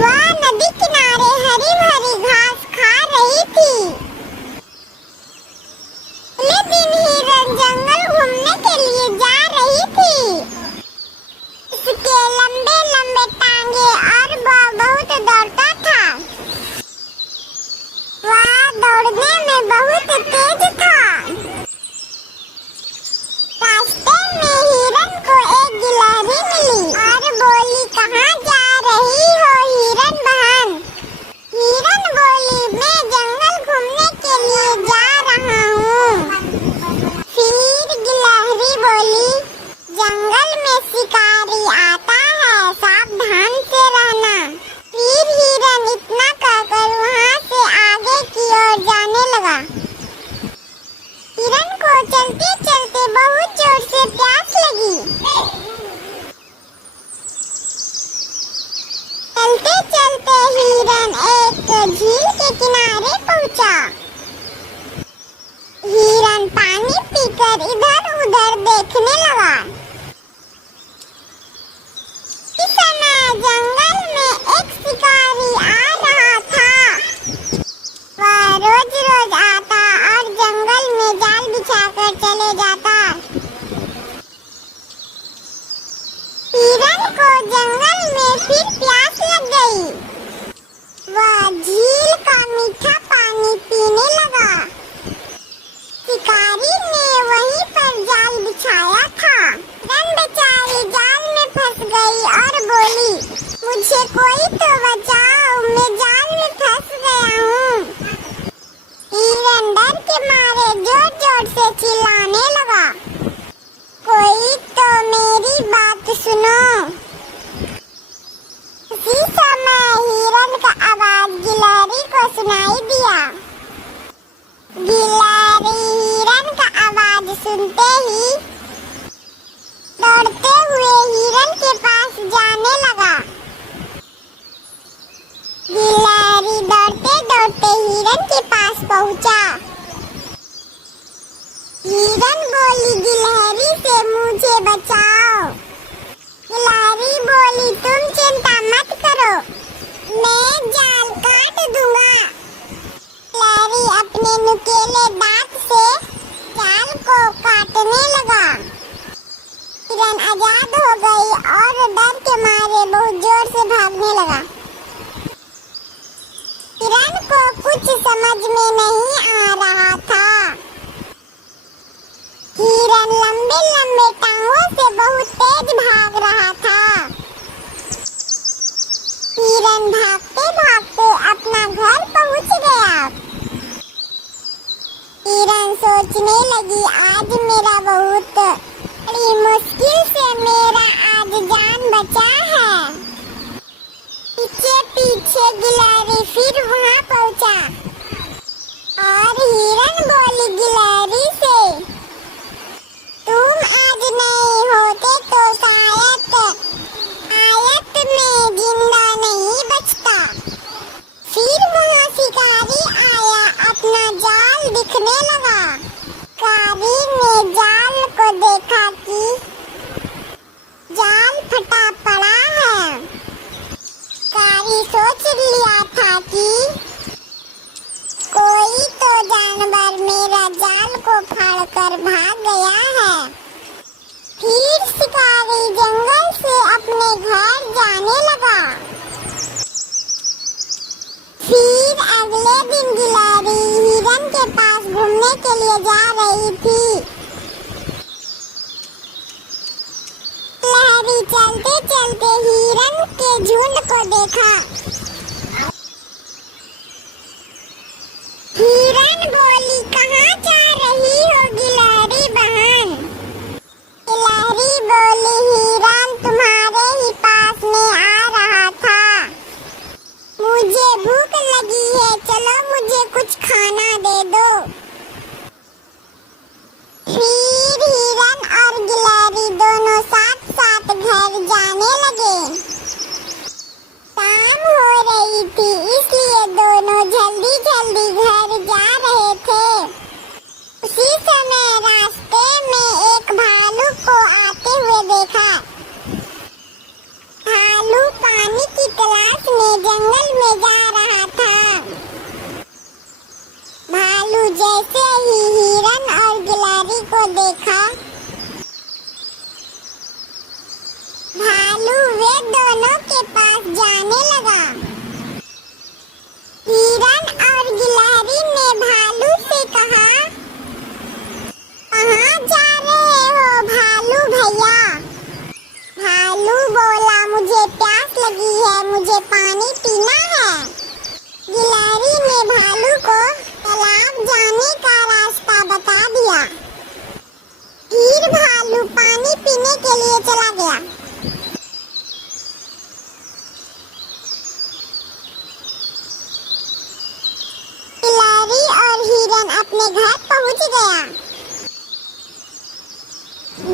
वह नदी किनारे हरी भरी घास खा रही थी। अगले दिन हिरन जंगल घूमने के लिए जा रही थी। उसके लंबे लंबे टांगे और वह बहुत दौड़ता था। वह दौड़ने में बहुत तेज था। रास्ते में हिरन को एक गिलहरी मिली और बोली, कहाँ जा रही हो हिरन बहन? हिरन बोली, मैं जंगल घूमने के लिए जा रहा हूँ। फिर गिलहरी बोली, जंगल में शिकारी आता है, सावधान से रहना। फिर हिरन इतना कहकर वहाँ से आगे की ओर जाने लगा। हिरन को चलते चलते बहुत जोर से प्यास लगी। चलते चलते हिरन एक झील के किनारे पहुंचा। हिरन पानी पीकर इधर उधर देखने लगा। इस समय जंगल में एक शिकारी आ रहा था। वह रोज रोज आता और जंगल में जाल बिछाकर चले जाता। हिरन को जंगल में फिर प्यास लग गई। वह झील का मीठा पानी पीने लगा। शिकारी ने वहीं पर जाल बिछाया था। हिरन बेचारी जाल में फंस गई और बोली, मुझे कोई तो बचाओ, मैं जाल में फंस गया हूँ। हिरन डर के मारे जोर जोर से चिल्लाने लगा, कोई तो मेरी बात सुनो। उसी समय हिरन का आवाज गिलहरी को सुनाई दिया। गिलहरी हिरन का आवाज सुनते ही दौड़ते हुए हिरन के पास जाने लगा। गिलहरी दौड़ते दौड़ते हिरन के पास पहुंचा। हिरन बोली गिलहरी से, मुझे बचाओ। गिलहरी बोली, तुम चिंता मत करो, मैं जाल काट दूंगा। गिलहरी अपने नुकीले दांत से जाल को काटने लगा। हिरन आजाद हो गई और डर के मारे बहुत जोर से भागने लगा। हिरन को कुछ समझ में नहीं आ रहा था। हिरन लंबे लंबे टांगों से बहुत तेज भाग रहा था। हिरन भागते भागते अपना घर पहुंच गया। हिरन सोचने लगी, आज मेरा बहुत बड़ी मुश्किल से मेरा आज जान बचा है। पीछे पीछे गिलहरी फिर वहाँ पहुँचा और हिरन बोली गिलहरी से, तुम आज नहीं होते तो शायद आयत में जिंदा नहीं बचता। फिर वहाँ शिकारी आया, अपना जाल दिखने लगा। शिकारी ने जाल को देखा कि जाल फटा पड़ा है। शिकारी सोच लिया था कि कोई तो जानवर मेरा जाल को फाड़कर भाग गया है। फिर शिकारी जंगल से अपने घर जाने लगा। फिर अगले दिन गिलहरी हिरन के पास घूमने के लिए जा रही थी। गिलहरी चलते चलते हिरन के झुंड को देखा। हिरन बोली, कहाँ जा रही हो गिलहरी बहन? गिलहरी बोली, हिरन तुम्हारे ही पास में आ रहा था। मुझे भूख लगी है, चलो मुझे कुछ खाना दे दो। फिर हिरन और गिलहरी दोनों साथ साथ घर जाने लगे। शाम हो रही थी, इसलिए दोनों जल्दी जल्दी घर जा रहे थे। उसी समय रास्ते में एक भालू को आते हुए देखा। भालू पानी की तलाश में दोनों के पास जाने लगा। हिरन और गिलहरी ने भालू से कहा, कहाँ जा रहे हो भालू भैया? भालू बोला, मुझे प्यास लगी है, मुझे पानी पीना है। गिलहरी ने भालू को तालाब जाने का रास्ता बता दिया। फिर भालू पानी पीने के लिए चला गया। गिलहरी और हिरन अपने घर पहुंच गया।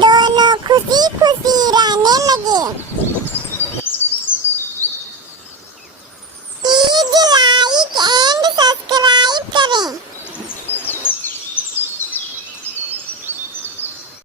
दोनों खुशी खुशी रहने लगे।